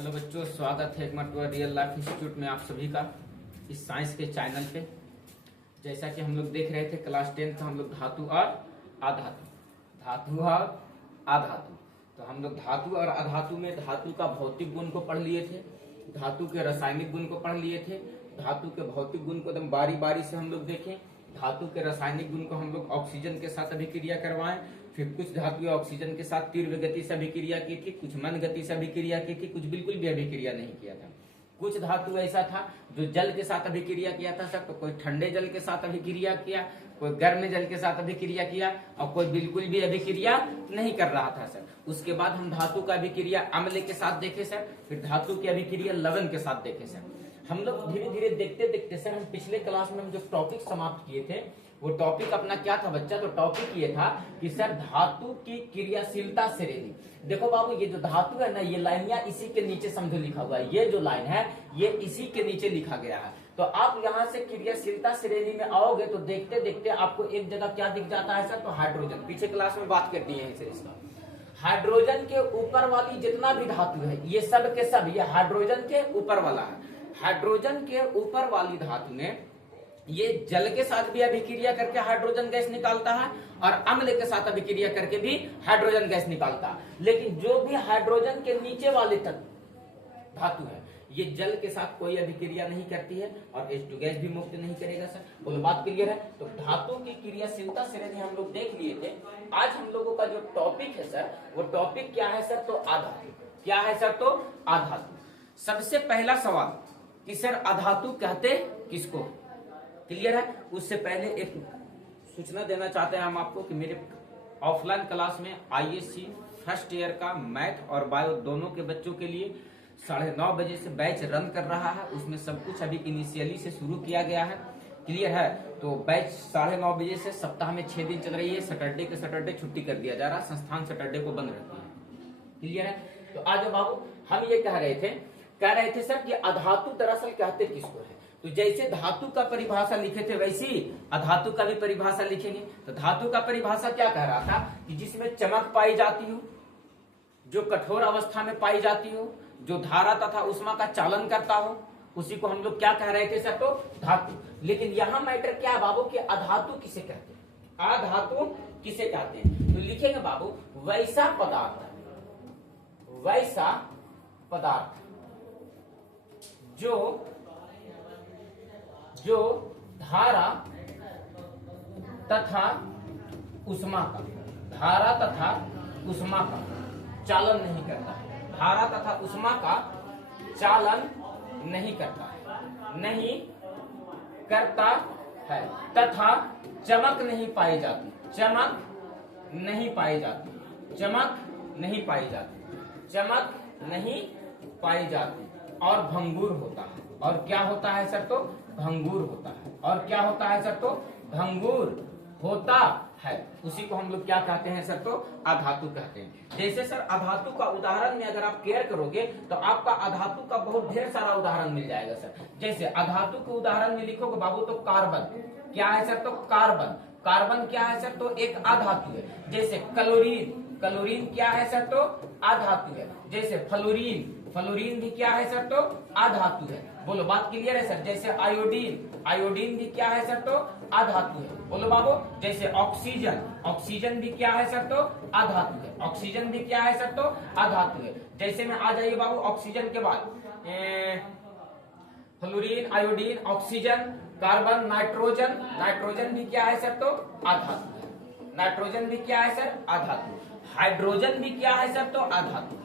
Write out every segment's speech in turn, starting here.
Hello बच्चों, स्वागत है एक मरतबा रियल लाइफ इंस्टीट्यूट में आप सभी का इस साइंस के चैनल पे। जैसा कि हम लोग देख रहे थे क्लास 10 का हम लोग धातु और अधातु। तो हम लोग धातु और अधातु में धातु का भौतिक गुण को पढ़ लिए थे, धातु के रासायनिक गुण को पढ़ लिए थे। धातु के भौतिक गुण को एकदम बारी बारी से हम लोग देखें। धातु के रासायनिक गुण को हम लोग ऑक्सीजन के साथ अभिक्रिया करवाएं। फिर कुछ धातु ऑक्सीजन के साथ तीव्र गति से अभिक्रिया की थी, कुछ मंद गति से अभिक्रिया की थी, कुछ बिल्कुल भी अभिक्रिया नहीं किया था। कुछ धातु ऐसा था जो जल के साथ अभिक्रिया किया था सर, तो कोई ठंडे जल के साथ अभिक्रिया किया, कोई गर्म जल के साथ अभिक्रिया किया और कोई बिल्कुल भी अभिक्रिया नहीं कर रहा था सर। उसके बाद हम धातु का अभिक्रिया अम्ल के साथ देखे सर, फिर धातु की अभिक्रिया लवण के साथ देखे सर। हम लोग धीरे धीरे देखते देखते सर, हम पिछले क्लास में हम जो टॉपिक समाप्त किए थे वो टॉपिक अपना क्या था बच्चा? तो टॉपिक ये था कि सर धातु की क्रियाशीलता श्रेणी। देखो बाबू, ये जो धातु है ना, ये लाइनियां इसी के नीचे समझो लिखा हुआ है। ये जो लाइन है ये इसी के नीचे लिखा गया है। तो आप यहाँ से क्रियाशीलता श्रेणी में आओगे तो देखते देखते आपको एक जगह क्या दिख जाता है सर? तो हाइड्रोजन। पीछे क्लास में बात करती है सर इसका। हाइड्रोजन के ऊपर वाली जितना भी धातु है ये सब के सब ये हाइड्रोजन के ऊपर वाला है। हाइड्रोजन के ऊपर वाली धातु में ये जल के साथ भी अभिक्रिया करके हाइड्रोजन गैस निकालता है और अम्ल के साथ अभिक्रिया करके भी हाइड्रोजन गैस निकालता है। लेकिन जो भी हाइड्रोजन के नीचे वाले धातु है ये जल के साथ कोई अभिक्रिया नहीं करती है और H2 गैस भी मुक्त नहीं करेगा सर। बोलो बात क्लियर है? तो धातु की क्रियाशीलता श्रेणी हम लोग देख लिए थे। आज हम लोगों का जो टॉपिक है सर वो टॉपिक क्या है सर? तो अधातु। क्या है सर? तो अधातु। सबसे पहला सवाल कि सर अधातु कहते किसको? क्लियर है? उससे पहले एक सूचना देना चाहते हैं हम आपको कि मेरे ऑफलाइन क्लास में आईएससी फर्स्ट ईयर का मैथ और बायो दोनों के बच्चों के लिए 9:30 बजे से बैच रन कर रहा है। उसमें सब कुछ अभी इनिशियली से शुरू किया गया है। क्लियर है? तो बैच 9:30 बजे से सप्ताह में 6 दिन चल रही है। सैटरडे के सैटरडे छुट्टी कर दिया जा रहा है, संस्थान सैटरडे को बंद रहती है। क्लियर है? तो आज बाबू हम ये कह रहे थे सर कि अधातु दरअसल कहते किसको है। तो जैसे धातु का परिभाषा लिखे थे वैसे ही अधातु का भी परिभाषा लिखेंगे। तो धातु का परिभाषा क्या कह रहा था कि जिसमें चमक पाई जाती हो, जो कठोर अवस्था में पाई जाती हो, जो धारा तथा उष्मा का चालन करता हो, उसी को हम लोग क्या कह रहे थे सर? तो धातु। लेकिन यहाँ मैटर क्या है बाबू कि अधातु किसे कहते हैं? अधातु किसे कहते हैं? तो लिखेंगे बाबू वैसा पदार्थ जो धारा तथा उष्मा का चालन नहीं करता है। धारा तथा उष्मा का चालन नहीं करता है तथा चमक नहीं पाई जाती और भंगुर होता है। और क्या होता है सर? तो भंगुर होता है। और क्या होता है सर? तो भंगुर होता है। उसी को हम लोग क्या कहते हैं सर? तो अधातु कहते हैं। जैसे सर अधातु का उदाहरण में अगर आप केयर करोगे तो आपका अधातु का बहुत ढेर सारा उदाहरण मिल जाएगा सर। जैसे अधातु के उदाहरण में लिखोगे बाबू तो कार्बन। क्या है सर? तो कार्बन क्या है सर? तो एक अधातु है। जैसे क्लोरीन क्या है सर? तो अधातु है। जैसे फ्लोरीन भी क्या है सर? तो अधातु है। बोलो बात क्लियर है सर? जैसे आयोडीन भी क्या है सर? तो अधातु है। बोलो बाबू। जैसे ऑक्सीजन भी क्या है सर? तो अधातु है। ऑक्सीजन भी क्या है सर? तो अधातु है। जैसे में आ जाइए बाबू ऑक्सीजन के बाद fluorine, iodine, oxygen, carbon, nitrogen भी क्या है सर? तो अधातु है। नाइट्रोजन भी क्या है सर? अधातु। हाइड्रोजन भी क्या है सर? तो अधातु है।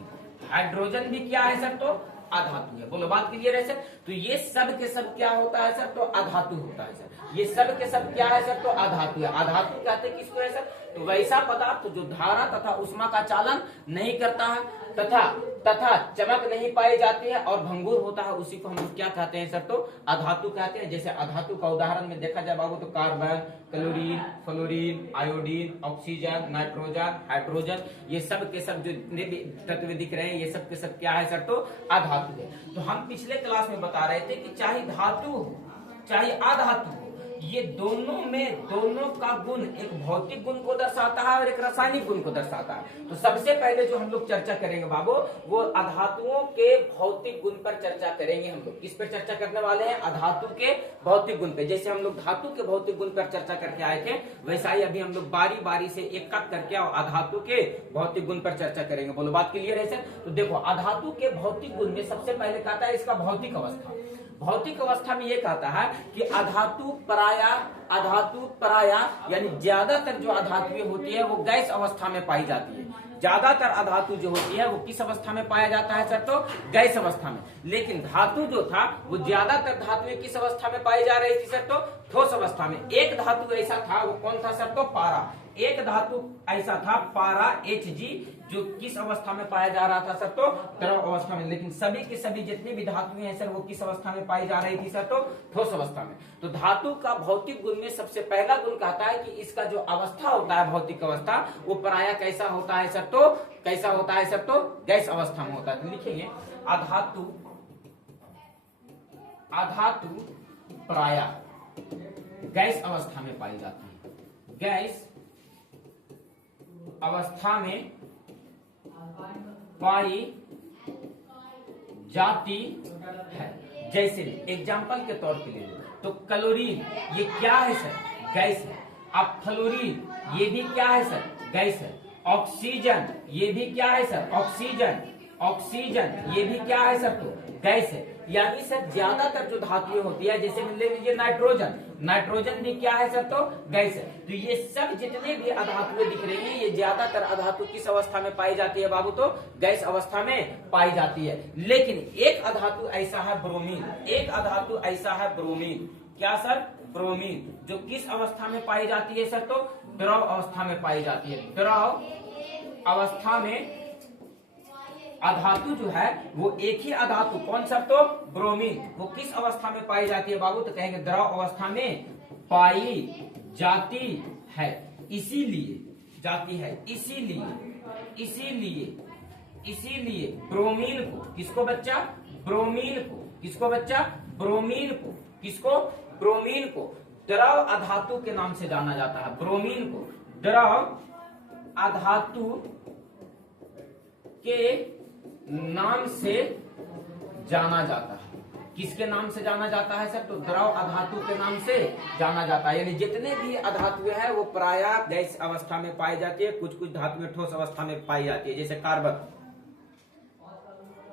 हाइड्रोजन भी क्या है सर? तो अधातु है। बोलो बात क्लियर है सर? तो ये सब के सब क्या होता है सर? तो अधातु होता है सर। ये सब के सब क्या है सर? तो अधातु है। अधातु कहते हैं किसको है सर? तो वैसा पदार्थ जो धारा तथा उष्मा का चालन नहीं करता है तथा चमक नहीं पाई जाती है और भंगुर होता है, उसी को हम लोग क्या कहते हैं सर? तो अधातु कहते हैं। जैसे अधातु का उदाहरण में देखा जाए बाबू तो carbon, chlorine, fluorine, iodine, oxygen, nitrogen, hydrogen, ये सब के सब जो जितने भी तत्व दिख रहे हैं ये सब के सब क्या है सर? तो अधातु है। तो हम पिछले क्लास में बता रहे थे कि चाहे धातु हो चाहे अधातु हो, ये दोनों का गुण एक भौतिक गुण को दर्शाता है और एक रासायनिक गुण को दर्शाता है। तो सबसे पहले जो हम लोग चर्चा करेंगे बाबू, वो अधातुओं के भौतिक गुण पर चर्चा करेंगे। हम लोग किस पर चर्चा करने वाले हैं? अधातु के भौतिक गुण पे। जैसे हम लोग धातु के भौतिक गुण पर चर्चा करके आए थे, वैसा ही अभी हम लोग बारी बारी से एक एक करके अधातु के भौतिक गुण पर चर्चा करेंगे। बोलो बात क्लियर है सर? तो देखो, अधातु के भौतिक गुण में सबसे पहले कहता है इसका भौतिक अवस्था। भौतिक अवस्था में यह कहता है कि अधातु पराया यानी ज्यादातर जो अधातुएं होती है वो गैस अवस्था में पाई जाती है। ज्यादातर अधातु जो होती है वो किस अवस्था में पाया जाता है सर? तो गैस अवस्था में। लेकिन धातु जो था वो ज्यादातर धातुएं किस अवस्था में पाई जा रही थी सर? तो ठोस अवस्था में। एक धातु ऐसा था, वो कौन था सर? तो पारा। एक धातु ऐसा था पारा Hg, जो किस अवस्था में पाया जा रहा था सर? तो द्रव अवस्था में। लेकिन सभी की सभी जितनी भी धातुएं हैं सर, वो किस अवस्था में पाई जा रही थी सर? तो ठोस अवस्था में। तो धातु का भौतिक गुण में सबसे पहला गुण कहता है कि इसका जो अवस्था होता है, भौतिक अवस्था, वो प्रायः कैसा होता है सर? तो कैसा होता है सर? तो गैस अवस्था में होता है। तो लिखेंगे अधातु प्रायः गैस अवस्था में पाई जाती है। गैस अवस्था में पाई जाती है। जैसे एग्जाम्पल के तौर पे ले लो तो क्लोरीन, ये क्या है सर? गैस है। अब फ्लोरीन, ये भी क्या है सर? गैस है। ऑक्सीजन, ये भी क्या है सर? ऑक्सीजन, ये भी क्या है सर? तो गैस है। यानी सर ज्यादातर जो धातुएं होती है, जैसे ले लीजिए नाइट्रोजन भी क्या है सर? तो गैस है। तो ये सब जितने भी अधातुएं दिख रही हैं, ये ज्यादातर अधातु किस अवस्था में पाई जाती है बाबू? तो गैस अवस्था में पाई जाती है। लेकिन एक अधातु ऐसा है ब्रोमीन। क्या सर? ब्रोमीन, जो किस अवस्था में पाई जाती है सर? तो द्रव अवस्था में पाई जाती है। द्रव अवस्था में अधातु जो है वो एक ही अधातु, कौन सा? तो ब्रोमीन, वो किस अवस्था में पाई जाती है बाबू? तो कहेंगे द्रव अवस्था में पाई जाती है। इसीलिए ब्रोमीन को, किसको बच्चा? ब्रोमीन को द्रव अधातु के नाम से जाना जाता है। ब्रोमीन को द्रव अधातु के नाम से जाना जाता है। किसके नाम से जाना जाता है सर? तो द्रव अधातु के नाम से जाना जाता है। यानी जितने भी अधातुएं हैं वो प्रायः गैस अवस्था में पाई जाती है। कुछ धातुएं ठोस अवस्था में पाई जाती है। जैसे कार्बन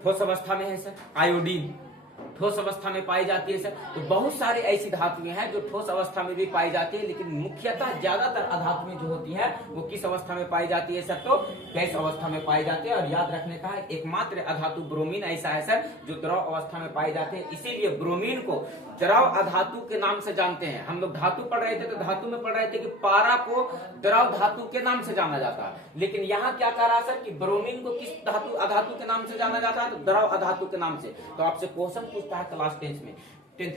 ठोस अवस्था में है सर। आयोडीन ठोस अवस्था में पाई जाती है सर। तो बहुत सारी ऐसी धातुएं हैं जो ठोस अवस्था में भी पाई जाती है, लेकिन मुख्यतः ज्यादातर अधातुएं जो होती है वो किस अवस्था में पाई जाती है सर? तो गैस अवस्था में पाई जाती है। और याद रखने का है, एकमात्र अधातु ब्रोमीन ऐसा है सर जो द्रव अवस्था में पाई जाते हैं। इसीलिए ब्रोमीन को द्रव अधातु के नाम से जानते हैं। हम लोग धातु पढ़ रहे थे तो धातु में पढ़ रहे थे कि पारा को द्रव धातु के नाम से जाना जाता है। लेकिन यहाँ क्या कह रहा है सर कि ब्रोमीन को किस अधातु के नाम से जाना जाता है? तो द्रव अधातु के नाम से। तो आपसे क्वेश्चन पूछता है क्लास 10th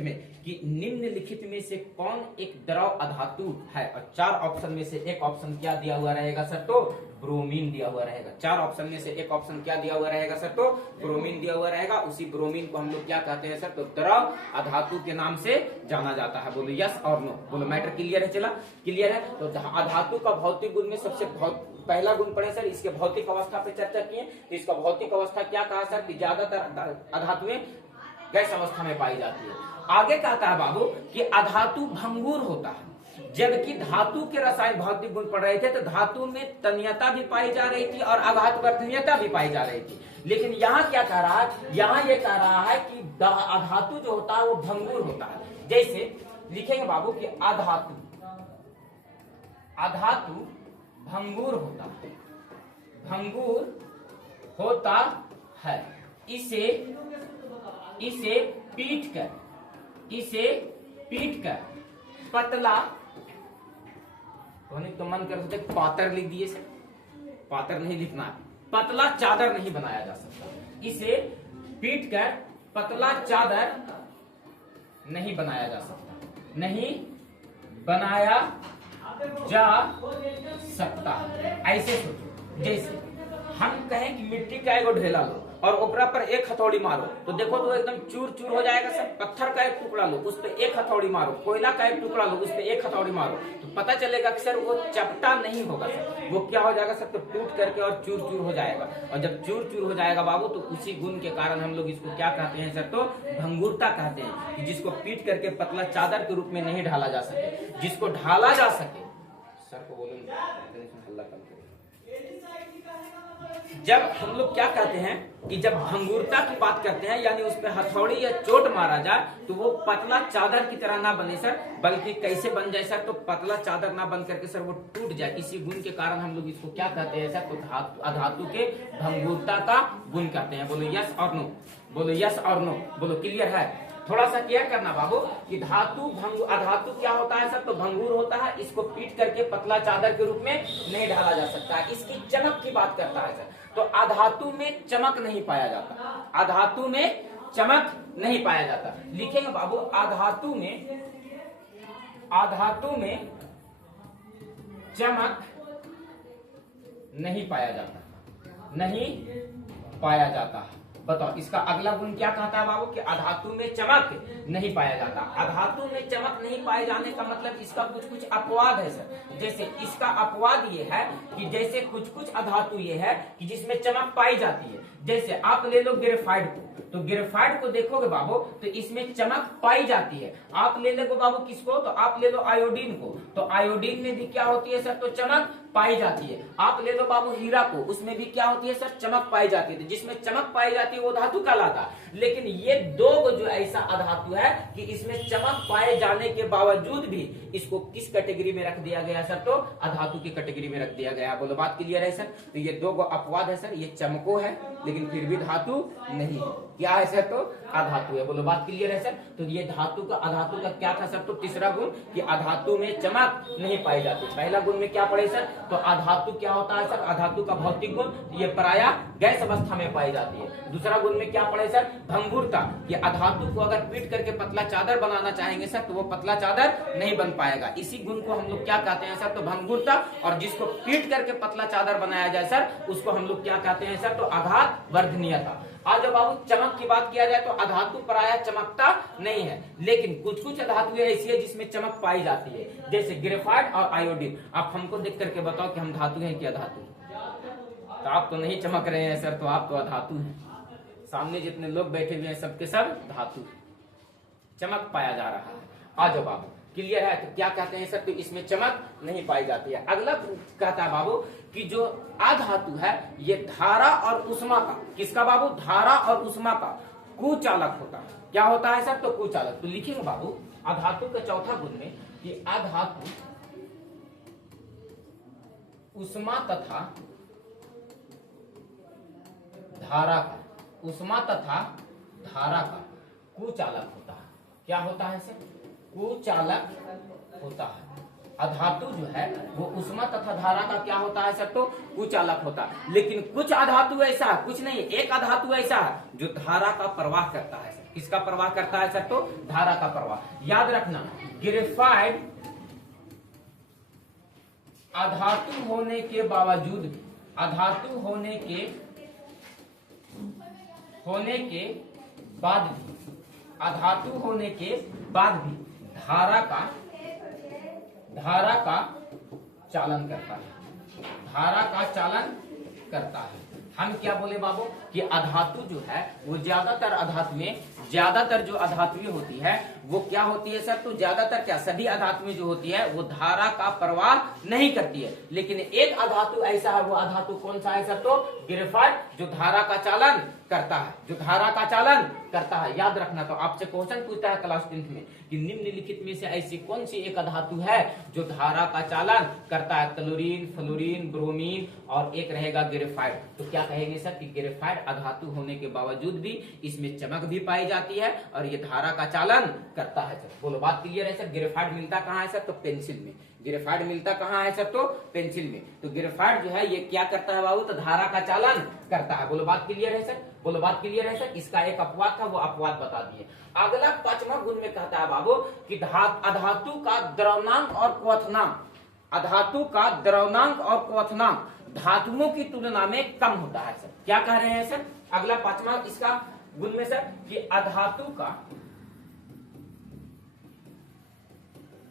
में कि निम्नलिखित में से कौन एक द्रव अधातु है? और 4 ऑप्शन में से एक ऑप्शन क्या दिया हुआ रहेगा सर? तो ब्रोमीन दिया हुआ रहेगा। 4 ऑप्शन में से एक ऑप्शन क्या दिया हुआ रहेगा सर? तो ब्रोमीन दिया हुआ रहेगा। उसी ब्रोमीन को हम लोग क्या कहते हैं सर? तो द्रव अधातु के नाम से जाना जाता है। बोलो यस और नो। बोलो मैटर क्लियर है? चला क्लियर है। तो अधातु का भौतिक गुण में सबसे पहला गुण पढ़े सर, इसके भौतिक अवस्था पे चर्चा किए। तो इसका भौतिक अवस्था क्या कहा सर? कि ज्यादातर अधातुएं गैस अवस्था में पाई जाती है। आगे कहता है बाबू कि अधातु भंगुर होता है। जबकि धातु के रासायनिक भौतिक गुण पढ़ रहे थे तो धातु में तन्यता भी पाई जा रही थी और आघातवर्धनीयता भी पाई जा रही थी। लेकिन यहाँ क्या कह रहा है? यहाँ ये कह रहा है कि अधातु जो होता है वो भंगुर होता है। जैसे लिखेंगे बाबू कि अधातु भंगुर होता है। इसे पीट कर पतला, तो मन कर सकते पातर लिख दिए सर। पातर नहीं लिखना है, पतला चादर नहीं बनाया जा सकता। इसे पीट कर पतला चादर नहीं बनाया जा सकता, नहीं बनाया जा सकता। ऐसे सोचो, जैसे हम कहें कि मिट्टी का एगो ढेला लो और ओकरा पर एक हथौड़ी मारो तो देखो तो एकदम चूर चूर हो जाएगा सर। पत्थर का एक टुकड़ा लो, उस पर एक हथौड़ी मारो, कोयला का एक टुकड़ा लो, उस पर एक हथौड़ी मारो, तो पता चलेगा कि सर वो चपटा नहीं होगा सर, वो क्या हो जाएगा सर, तो टूट करके और चूर चूर हो जाएगा। और जब चूर चूर हो जाएगा बाबू तो उसी गुण के कारण हम लोग इसको क्या कहते हैं सर, तो भंगुरता कहते हैं, कि जिसको पीट करके पतला चादर के रूप में नहीं ढाला जा सके, जिसको ढाला जा सके। सर को बोलो हल्ला कम करो। जब हम लोग क्या कहते हैं कि जब भंगुरता की बात करते हैं, यानी उस पर हथौड़ी या चोट मारा जाए तो वो पतला चादर की तरह ना बने सर, बल्कि कैसे बन जाए सर, तो पतला चादर ना बन करके सर वो टूट जाए। इसी गुण के कारण हम लोग इसको क्या कहते हैं सर, तो अधातु के भंगुरता का गुण कहते हैं। बोलो यस और नो, बोलो यस और नो, बोलो क्लियर है। थोड़ा सा क्लियर करना बाबू कि अधातु क्या होता है सर, तो भंगुर होता है, इसको पीट करके पतला चादर के रूप में नहीं ढाला जा सकता है। इसकी चमक की बात करता है सर, तो अधातु में चमक नहीं पाया जाता, अधातु में चमक नहीं पाया जाता। लिखेंगे बाबू अधातु में चमक नहीं पाया जाता, नहीं पाया जाता। बताओ इसका अगला गुण क्या कहता है बाबू, कि अधातु में चमक नहीं पाया जाता। अधातु में चमक नहीं पाए जाने का मतलब इसका कुछ कुछ अपवाद है सर। जैसे इसका अपवाद ये है कि जैसे कुछ कुछ अधातु ये है कि जिसमें चमक पाई जाती है। जैसे आप ले लो ग्रेफाइट को, तो ग्रेफाइट को देखोगे बाबू तो इसमें चमक पाई जाती है। आप ले लो बाबू किसको, तो आप ले लो आयोडीन को, तो आयोडीन में भी क्या होती है सर, तो चमक पाई जाती है। आप ले लो बाबू हीरा को, उसमें भी क्या होती है सर, चमक पाई जाती है। जिसमें चमक पाई जाती है वो धातु कहलाता है। लेकिन ये दो जो ऐसा अधातु है कि इसमें चमक पाए जाने के बावजूद भी इसको किस कैटेगरी में रख दिया गया सर, तो अधातु की कैटेगरी में रख दिया गया। बोलो बात क्लियर है सर। तो ये दो अपवाद है सर, ये चमको है लेकिन फिर भी धातु नहीं है। क्या है सर, तो अधातु है। बोलो बात क्लियर है सर। तो ये धातु का अधातु का क्या था सर, तो तीसरा गुण कि अधातु में चमक नहीं पाई जाती। पहला गुण में क्या पढ़े सर, तो अधातु क्या होता है सर, अधातु का भौतिक गुण ये प्रायः गैस अवस्था में पाई जाती है। दूसरा गुण में क्या पढ़े सर, भंगुरता, ये अधातु को अगर पीट करके पतला चादर बनाना चाहेंगे सर तो वो पतला चादर नहीं बन पाएगा। इसी गुण को हम लोग क्या कहते हैं सर, तो भंगुरता। और जिसको पीट करके पतला चादर बनाया जाए सर उसको हम लोग क्या कहते हैं सर, तो आघात वर्धनीयता। आज जब बाबू चमक की बात किया जाए तो अधातु प्रायः चमकता नहीं है, लेकिन कुछ कुछ अधातु ऐसी है जिसमें चमक पाई जाती है, जैसे ग्रेफाइट और आयोडीन। आप हमको देख करके बताओ कि हम धातु हैं कि अधातु? तो आप तो नहीं चमक रहे हैं सर, तो आप तो अधातु हैं। सामने जितने लोग बैठे हुए हैं सबके सब धातु, चमक पाया जा रहा है। आ जाओ बाबू, क्लियर है। तो क्या कहते हैं सर, तो इसमें चमक नहीं पाई जाती है। अगला कहता है बाबू कि जो अधातु है ये धारा और उष्मा का, किसका बाबू, धारा और उष्मा का कुचालक होता है। क्या होता है सर, तो कुचालक। तो लिखेंगे बाबू अधातु के चौथा गुण में कि अधातु उष्मा तथा धारा का, उष्मा तथा धारा का कुचालक होता है। क्या होता है सर, कुचालक होता है। अधातु जो है वो उष्मा तथा धारा का क्या होता है सर, तो कुचालक होता है। लेकिन कुछ अधातु ऐसा है, कुछ नहीं, एक अधातु ऐसा है जो धारा का प्रवाह करता है सर। किसका प्रवाह करता है सर, तो धारा का प्रवाह। याद रखना, ग्रेफाइट अधातु होने के बावजूद भी, अधातु होने के बाद भी, अधातु होने के बाद भी धारा का चालन करता है, धारा का चालन करता है। हम क्या बोले बाबू कि अधातु जो है वो ज्यादातर अधातु में, ज्यादातर जो अधातुएं होती है वो क्या होती है सर, तो ज्यादातर क्या, सभी अधातुएं जो होती है वो धारा का प्रवाह नहीं करती है। लेकिन एक अधातु ऐसा है, वो अधातु कौन सा है सर, तो ग्रेफाइट, जो धारा का चालन करता है, जो धारा का चालन करता है। याद रखना, तो आपसे क्वेश्चन पूछता है क्लास 10th में कि निम्नलिखित में से ऐसी कौन सी एक अधातु है जो धारा का चालन करता है, क्लोरीन, फ्लोरीन, ब्रोमीन और एक रहेगा ग्रेफाइट। तो क्या कहेंगे सर कि ग्रेफाइट अधातु होने के बावजूद भी इसमें चमक भी पाई जाती है और ये धारा का चालन करता है सर। बोलो बात क्लियर है सर। ग्रेफाइट मिलता कहाँ है सर, तो पेंसिल में। ग्रेफाइट मिलता कहाँ है सर, तो पेंसिल में। तो ग्रेफाइट जो है ये क्या करता है बाबू, तो धारा का चालन करता है। बोलो बात क्लियर है सर, बोलो बात क्लियर है सर। इसका एक अपवाद था, वो अपवाद बता दिए। अगला 5वां गुण में कहता है बाबू कि अधातु का द्रवनांक और क्वथनांक, अधातु का द्रवनांक और क्वथनांक धातुओं की तुलना में कम होता है सर। क्या कह रहे हैं सर? अगला पांचवा इसका गुण में सर कि अधातु का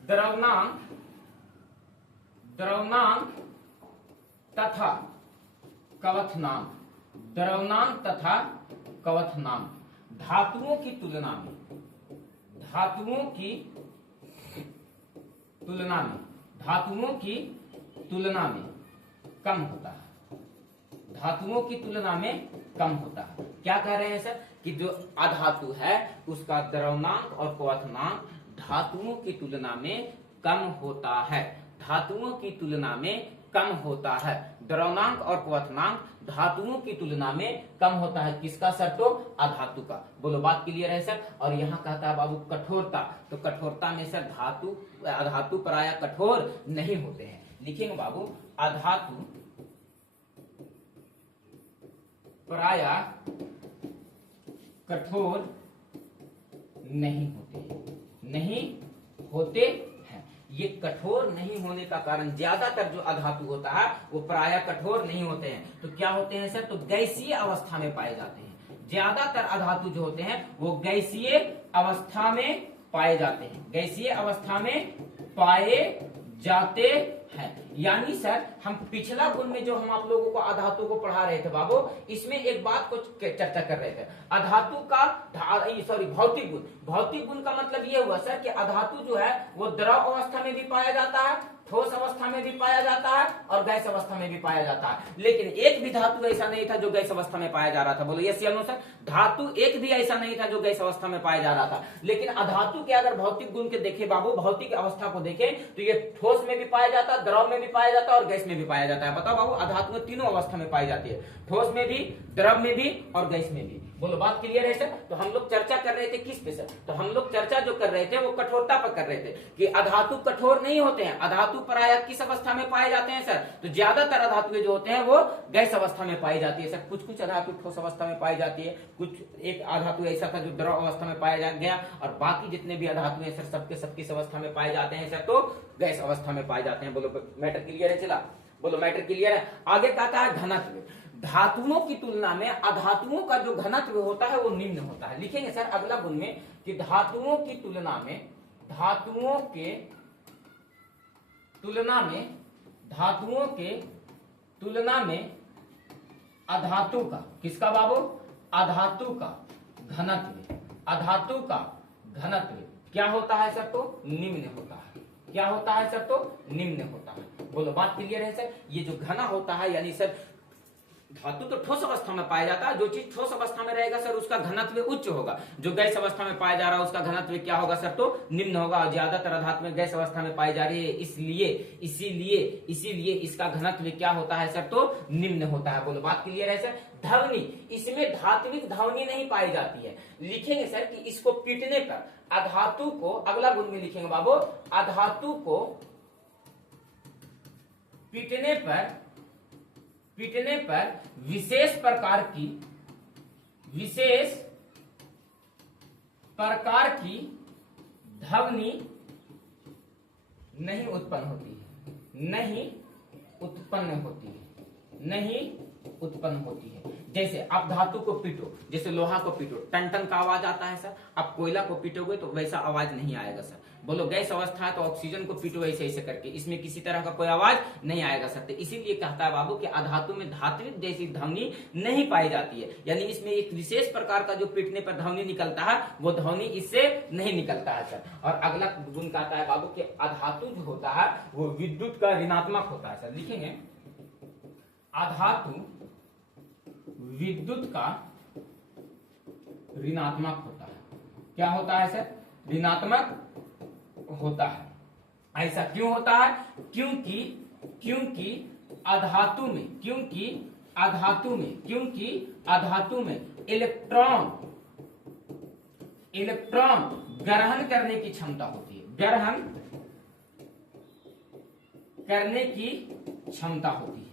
द्रवनांक तथा कवथनांक, द्रवनांक तथा कवथनांक धातुओं की तुलना में कम होता है। धातुओं की तुलना में कम होता है। क्या कह रहे हैं सर कि जो अधातु है उसका द्रवनांक और कवथनांक धातुओं की तुलना में कम होता है। धातुओं की तुलना में कम होता है। द्रवनांक और कवथनांक धातुओं की तुलना में कम होता है। किसका सर? तो अधातु का। बोलो बात क्लियर है सर। और यहाँ कहता है बाबू कठोरता, तो कठोरता में सर अधातु प्राय कठोर नहीं होते हैं। लिखेंगे बाबू अधातु प्राय कठोर नहीं होते हैं। ये कठोर नहीं होने का कारण, ज्यादातर जो अधातु होता है वो प्राय कठोर नहीं होते हैं। तो क्या होते हैं सर? तो गैसीय अवस्था में पाए जाते हैं। ज्यादातर अधातु जो होते हैं वो गैसीय अवस्था में पाए जाते हैं। गैसीय अवस्था में पाए जाते हैं। यानी सर हम पिछला गुण में जो हम आप लोगों को अधातु को पढ़ा रहे थे बाबू, इसमें एक बात को चर्चा कर रहे थे। अधातु का भौतिक गुण का मतलब ये हुआ सर कि अधातु जो है वो द्रव अवस्था में भी पाया जाता है, ठोस अवस्था में भी पाया जाता है और गैस अवस्था में भी पाया जाता है। लेकिन एक भी धातु ऐसा नहीं था जो गैस अवस्था में पाया जा रहा था। बोलो यस या नो सर? धातु एक भी ऐसा नहीं था जो गैस अवस्था में पाया जा रहा था। लेकिन अधातु के अगर भौतिक गुण के देखे बाबू, भौतिक अवस्था को देखें तो ये ठोस में भी पाया जाता है, द्रव में भी पाया जाता है और गैस में भी पाया जाता है। बताओ बाबू, अधातु तीनों अवस्था में पाई जाती है, ठोस में भी, द्रव में भी और गैस में भी। बोलो बात क्लियर है सर? तो हम लोग चर्चा कर रहे थे किस पे सर? तो हम लोग चर्चा जो कर रहे थे वो कठोरता पर कर रहे थे कि अधातु कठोर नहीं होते हैं। अधातु प्रायः किस अवस्था में पाए जाते हैं सर? तो ज्यादातर अधातुएं जो होते हैं वो गैस अवस्था में पाई जाती है सर। कुछ अधातु ठोस अवस्था में पाई जाती है, कुछ एक अधातु ऐसा था जो द्रव अवस्था में पाया गया और बाकी जितने भी अधातु हैं सर सबके किस अवस्था में पाए जाते हैं सर? तो गैस अवस्था में पाए जाते हैं। बोलो मैटर क्लियर है? चला बोलो मैटर क्लियर है? आगे कहता है घनत्व। धातुओं की तुलना में अधातुओं का जो घनत्व होता है वो निम्न होता है। लिखेंगे सर अगला गुण में कि धातुओं की तुलना में अधातु का, किसका बाबू? अधातु का घनत्व क्या होता है सर? तो निम्न होता है। क्या होता है सर? तो निम्न होता है। बोलो बात क्लियर है सर? ये जो घना होता है यानी सर धातु तो ठोस अवस्था में पाया जाता है। जो चीज ठोस अवस्था में रहेगा सर उसका घनत्व उच्च होगा। जो गैस अवस्था में पाया जा रहा है उसका घनत्व क्या होगा सर? तो निम्न होगा। और ज्यादातर धातु में गैस अवस्था में पाई जा रही है, इसीलिए इसका घनत्व क्या होता है सर? तो निम्न होता है। बोलो बात क्लियर है सर? ध्वनि, इसमें धात्विक ध्वनि नहीं पाई जाती है। लिखेंगे सर कि इसको पीटने पर अधातु को, अगला गुण में लिखेंगे बाबू, अधातु को पीटने पर विशेष प्रकार की ध्वनि नहीं उत्पन्न होती है। जैसे आप धातु को पीटो, जैसे लोहा को पीटो, टन टन का आवाज आता है सर। आप कोयला को पीटोगे तो वैसा आवाज नहीं आएगा सर। बोलो गैस अवस्था है तो ऑक्सीजन को पीटो ऐसे करके, इसमें किसी तरह का कोई आवाज नहीं आएगा सर। तो इसीलिए कहता है बाबू कि अधातु में धात्विक जैसी ध्वनि नहीं पाई जाती है। यानी इसमें एक विशेष प्रकार का जो पीटने पर ध्वनि निकलता है वो ध्वनि इससे नहीं निकलता है सर। और अगला गुण कहता है बाबू कि अधातु जो होता है वो विद्युत का ऋणात्मक होता है सर। लिखेंगे अधातु विद्युत का ऋणात्मक होता है। क्या होता है सर? ऋणात्मक होता है। ऐसा क्यों होता है? क्योंकि अधातु में इलेक्ट्रॉन ग्रहण करने की क्षमता होती है। ग्रहण करने की क्षमता होती है।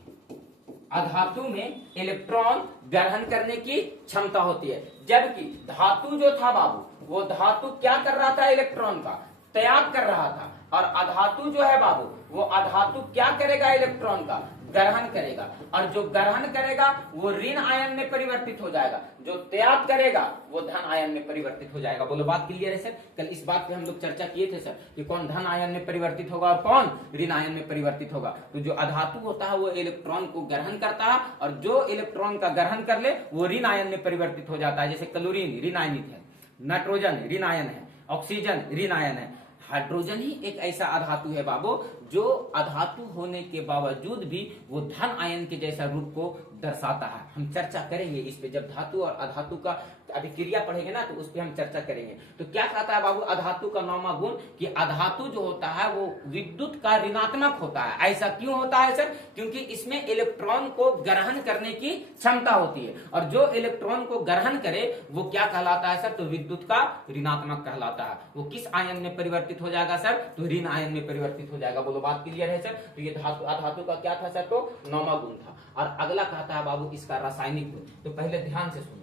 अधातु में इलेक्ट्रॉन ग्रहण करने की क्षमता होती है। जबकि धातु जो था बाबू, वो धातु क्या कर रहा था? इलेक्ट्रॉन का त्याग कर रहा था। और अधातु जो है बाबू, वो अधातु क्या करेगा? इलेक्ट्रॉन का ग्रहण करेगा, और जो ग्रहण करेगा वो ऋण आयन में परिवर्तित हो जाएगा, जो त्याग करेगा वो धन आयन में परिवर्तित हो जाएगा। बोलो बात क्लियर है सर? कल इस बात पे हम लोग चर्चा किए थे सर कि कौन धन आयन में परिवर्तित होगा और कौन ऋण आयन में परिवर्तित होगा। तो जो अधातु होता है वो इलेक्ट्रॉन को ग्रहण करता है, और जो इलेक्ट्रॉन का ग्रहण कर ले वो ऋण आयन में परिवर्तित हो जाता है। जैसे क्लोरीन ऋण आयनित है, नाइट्रोजन ऋण आयन है, ऑक्सीजन ऋण आयन है, हाइड्रोजन ही एक ऐसा अधातु है बाबू जो अधातु होने के बावजूद भी वो धन आयन के जैसा रूप को दर्शाता है। हम चर्चा करेंगे इस पे, जब धातु और अधातु का अभिक्रिया पढ़ेंगे ना तो उस पे हम चर्चा करेंगे। तो क्या कहता है बाबू अधातु का नौवां गुण कि अधातु जो होता है वो विद्युत का ऋणात्मक होता है। ऐसा क्यों होता है सर? क्योंकि इसमें इलेक्ट्रॉन को ग्रहण करने की क्षमता होती है, और जो इलेक्ट्रॉन को ग्रहण करे वो क्या कहलाता है सर? तो विद्युत का ऋणात्मक कहलाता है। वो किस आयन में परिवर्तित हो जाएगा सर? तो ऋण आयन में परिवर्तित हो जाएगा। बोलो बात क्लियर है सर? तो ये धातु अधातु का क्या था सर? तो नौवां गुण था। और अगला कहता है बाबू इसका रासायनिक गुण। तो पहले ध्यान से सुनो,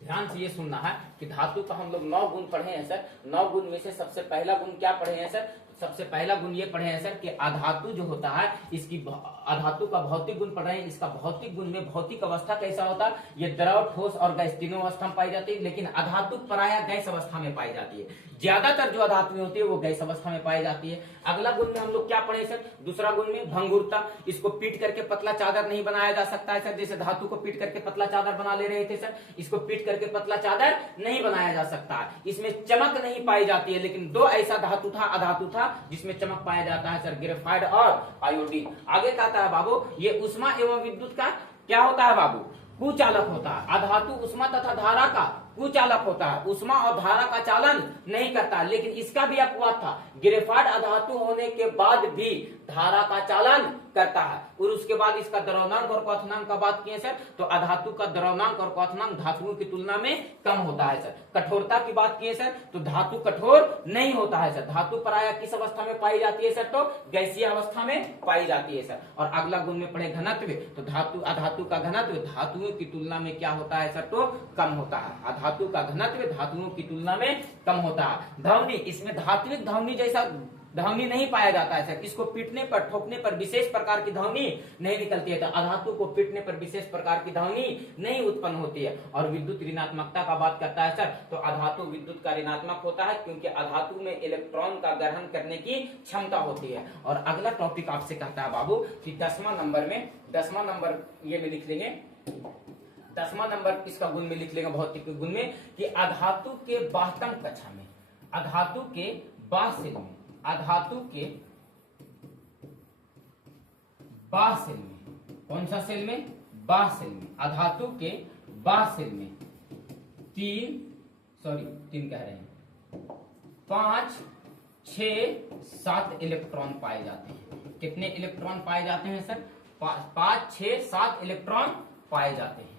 ध्यान से ये सुनना है कि धातु का हम लोग 9 गुण पढ़े हैं सर। 9 गुण में से सबसे पहला गुण क्या पढ़े हैं सर? सबसे पहला गुण ये पढ़े हैं सर कि अधातु जो होता है इसकी अधातु का भौतिक गुण पढ़ रहे हैं। इसका भौतिक गुण में भौतिक अवस्था कैसा होता है? ये द्रव, ठोस और गैस तीनों अवस्था में पाई जाती है, लेकिन अधातु प्रायः गैस अवस्था में पाई जाती है। ज्यादातर जो अधातु होती है वो गैस अवस्था में पाई जाती है। अगला गुण में हम लोग क्या पढ़े सर? दूसरा गुण में भंगुरता। इसको पीट करके पतला चादर नहीं बनाया जा सकता है सर। जैसे धातु को पीट करके पतला चादर बना ले रहे थे सर, इसको पीट करके पतला चादर नहीं बनाया जा सकता है। इसमें चमक नहीं पाई जाती है, लेकिन 2 ऐसा धातु था, अधातु था जिसमें चमक पाया जाता है सर, ग्रेफाइट और आयोडीन। आगे कहता है बाबू ये उष्मा एवं विद्युत का क्या होता है बाबू? कुचालक होता है। अधातु उष्मा तथा धारा का कुचालक होता है, उष्मा और धारा का चालन नहीं करता। लेकिन इसका भी अपवाद था, ग्रेफाइट अधातु होने के बाद भी धारा का चालन करता है। और उसके बाद इसका द्रवनांक और क्वथनांक का बात किए सर, तो अधातु का द्रवनांक और क्वथनांक धातुओं की तुलना में कम होता है सर। कठोरता की बात किए सर, तो धातु कठोर नहीं होता है सर। धातु प्रायः किस अवस्था में पाई जाती है सर? तो गैसीय अवस्था में पाई जाती है सर। और अगला गुण में पढ़े घनत्व, तो धातु अधातु का घनत्व धातुओं की तुलना में क्या होता है सर? तो कम होता है। धातु का घनत्व धातुओं की तुलना में कम होता है। ध्वनि, इसमें धात्विक ध्वनि जैसा ध्वनि नहीं पाया जाता है सर। इसको पीटने पर, ठोकने पर विशेष प्रकार की ध्वनि नहीं निकलती है। तो अधातु को पीटने पर विशेष प्रकार की ध्वनि नहीं उत्पन्न होती है। और विद्युत ऋणात्मकता का बात करता है सर, तो अधातु विद्युत का ऋणात्मक होता है क्योंकि अधातु में इलेक्ट्रॉन का ग्रहण करने की क्षमता होती है। और अगला टॉपिक आपसे कहता है बाबू कि 10वां नंबर ये में लिख लेंगे, 10वां नंबर इसका गुण में लिख लेंगे भौतिक के गुण में कि अधातु के बाह्यतम कक्षा में, अधातु के बाह्य सेल में, अधातु के बाह्य सेल में, कौन सा सेल में? बाह्य सेल में। अधातु के बाह्य सेल में 3 कह रहे हैं 5, 6, 7 इलेक्ट्रॉन पाए जाते हैं। कितने इलेक्ट्रॉन पाए जाते हैं सर? 5, 6, 7 इलेक्ट्रॉन पाए जाते हैं।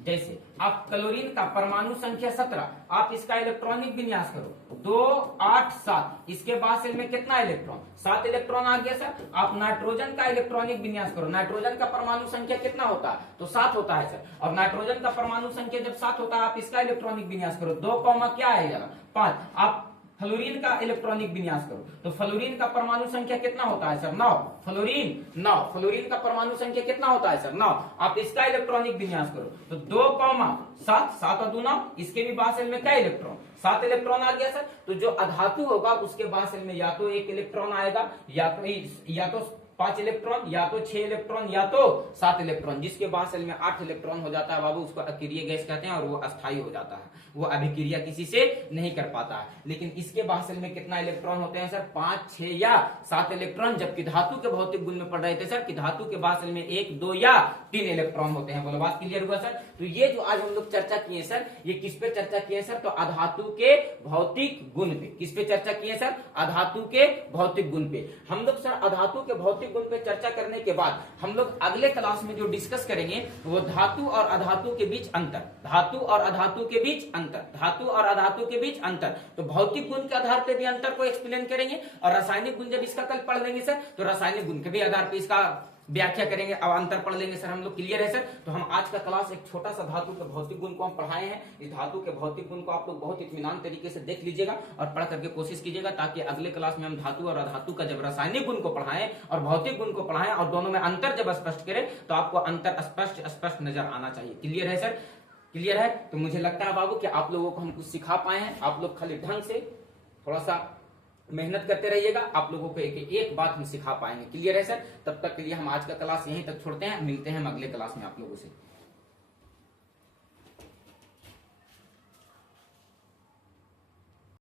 जैसे आप क्लोरीन का परमाणु संख्या 17, आप इसका इलेक्ट्रॉनिक विन्यास करो 2, 8, 7, इसके बाद सेल में कितना इलेक्ट्रॉन? 7 इलेक्ट्रॉन आ गया सर। आप नाइट्रोजन का इलेक्ट्रॉनिक विन्यास करो, नाइट्रोजन का परमाणु संख्या कितना होता है? तो 7 होता है सर। और नाइट्रोजन का परमाणु संख्या जब 7 होता है, आप इसका इलेक्ट्रॉनिक विन्यास करो 2, क्या आएगा? 5। आप फ्लोरीन का इलेक्ट्रॉनिक विन्यास करो, तो फ्लोरीन का परमाणु संख्या कितना होता है सर? 9। फ्लोरीन का परमाणु संख्या कितना होता है सर? 9। आप इसका इलेक्ट्रॉनिक विन्यास करो, तो 2, 7 और 2 9, इसके भी बाह्य सेल में क्या इलेक्ट्रॉन? 7 इलेक्ट्रॉन आ गया सर। तो जो अधातु होगा उसके बाह्य सेल में या तो 1 इलेक्ट्रॉन आएगा, या तो 5 इलेक्ट्रॉन, या तो 6 इलेक्ट्रॉन, या तो 7 इलेक्ट्रॉन। जिसके बाह्य सेल में 8 इलेक्ट्रॉन हो जाता है बाबू, उसको अक्रिय गैस कहते हैं और वो अस्थायी हो जाता है, वो अभिक्रिया किसी से नहीं कर पाता है। लेकिन इसके बाह्य सेल में कितना इलेक्ट्रॉन होते हैं सर? 5, 6 या 7 इलेक्ट्रॉन। जबकि धातु के भौतिक गुण में पढ़ रहे थे सर कि धातु के बाह्य सेल में 1, 2 या 3 इलेक्ट्रॉन होते हैं। बोलो बात क्लियर हुआ सर? तो ये जो आज हम लोग चर्चा किए सर, ये किस पे चर्चा किए सर? तो अधातु के भौतिक गुण पे। किस पे चर्चा किए सर? अधातु के भौतिक गुण पे। हम लोग सर अधातु के भौतिक गुण पे चर्चा करने के बाद हम लोग अगले क्लास में जो डिस्कस करेंगे वो धातु और अधातु के बीच अंतर, धातु और अधातु के बीच अंतर, धातु और अधातु के बीच अंतर। तो भौतिक गुण के आधार पे भी अंतर को एक्सप्लेन करेंगे, और रासायनिक गुण जब इसका कल पढ़ लेंगे सर, तो रासायनिक गुण के भी आधार पे इसका व्याख्या करेंगे। अब अंतर पढ़ लेंगे सर हम लोग। क्लियर है सर? तो हम आज का क्लास एक छोटा सा धातु के भौतिक गुण को हम पढ़ाए हैं। इस धातु के भौतिक गुण को आप लोग बहुत इत्मीनान तरीके से देख लीजिएगा और पढ़ करके कोशिश कीजिएगा, ताकि अगले क्लास में हम धातु और अधातु का जब रासायनिक गुण को पढ़ाएं और भौतिक गुण को पढ़ाएं और दोनों में अंतर जब स्पष्ट करें तो आपको अंतर स्पष्ट नजर आना चाहिए। क्लियर है सर? क्लियर है? तो मुझे लगता है बाबू कि आप लोगों को हम कुछ सिखा पाए हैं। आप लोग खाली ढंग से थोड़ा सा मेहनत करते रहिएगा, आप लोगों को एक बात हम सिखा पाएंगे। क्लियर है सर? तब तक के लिए हम आज का क्लास यहीं तक छोड़ते हैं, मिलते हैं हम अगले क्लास में आप लोगों से।